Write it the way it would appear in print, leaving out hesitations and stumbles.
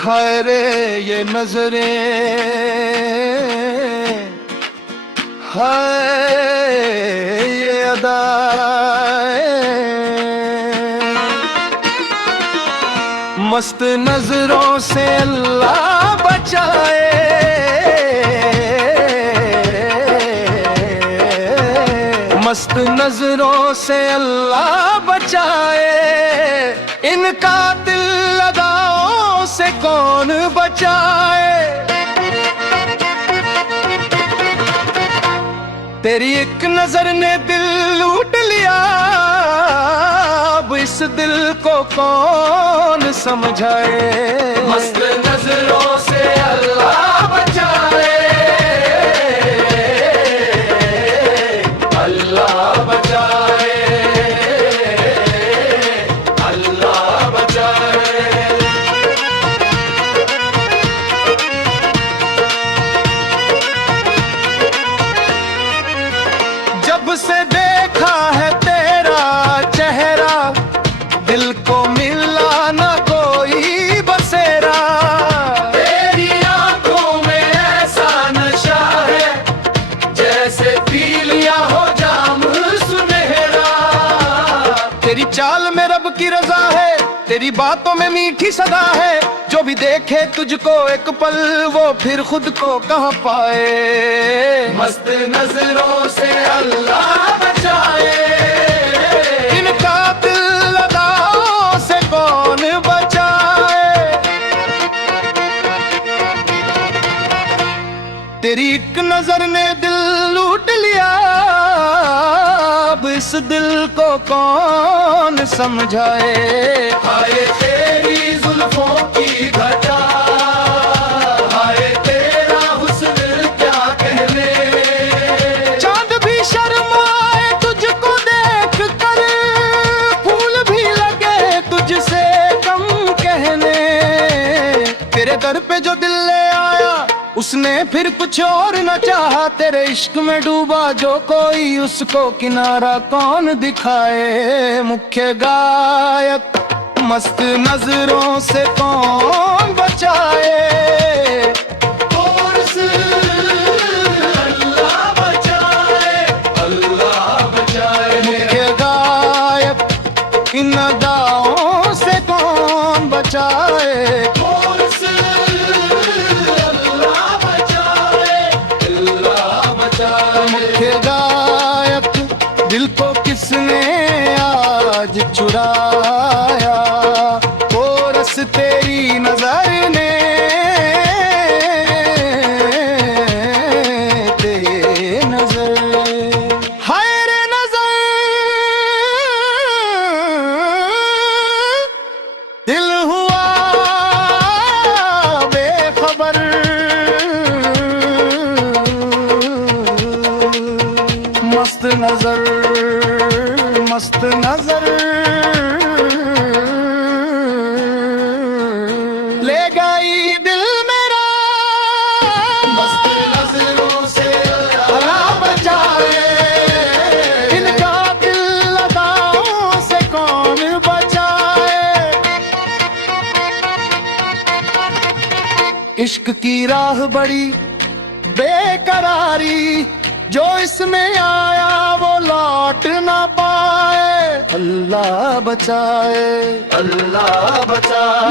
हाय रे ये नजरें, हाय ये अदाएं, मस्त नजरों से अल्लाह बचाए, मस्त नजरों से अल्लाह बचाए, इन कातिल अदाओं से कौन बचाए। तेरी एक नजर ने दिल लूट लिया, अब इस दिल को कौन समझाए। मस्त नजरों से अल्लाह बचाए, अल्लाह बचाए, अल्लाह बचाए। जब से देखा है तेरा चेहरा, दिल को मिला ना कोई बसेरा। तेरी आंखों में ऐसा नशा है, जैसे पी लिया हो जाम सुनहरा। तेरी चाल में रब की रजा है, तेरी बातों में मीठी सदा है। जो भी देखे तुझको एक पल, वो फिर खुद को कहाँ पाए। मस्त नजरों से अल्लाह बचाए, इन कातिल अदाओं से कौन बचाए। तेरी एक नजर ने दिल लूट लिया, अब इस दिल को कौन समझाए। हाय तेरी जुल्फों की घटा, हाय तेरा हुस्न क्या कहने। चांद भी शर्माए तुझको देख कर, फूल भी लगे तुझसे कम कहने। तेरे दर पे जो दिल ले आया, उसने फिर कुछ और न चाहा। तेरे इश्क में डूबा जो कोई, उसको किनारा कौन दिखाए। मुख्य गायक मस्त नजरों से कौन बचाए। अल्लाह बचाए, अल्लाह बचाए। मुख्य गायक इन अदाओं से कौन बचाए। मुख्य गायक दिल को किसने आज चुराया। कोरस तेरी नजर ने, तेरी नजर। हाय रे नजर, दिल हुआ बेखबर। मस्त नजर, मस्त नजर, ले गई दिल मेरा। मस्त नजरों से अल्लाह बचाए, इन कातिल अदाओं से कौन बचाए। इश्क की राह बड़ी बेकरारी, जो इसमें आया वो लौट ना पाए। अल्लाह बचाए, अल्लाह बचाए।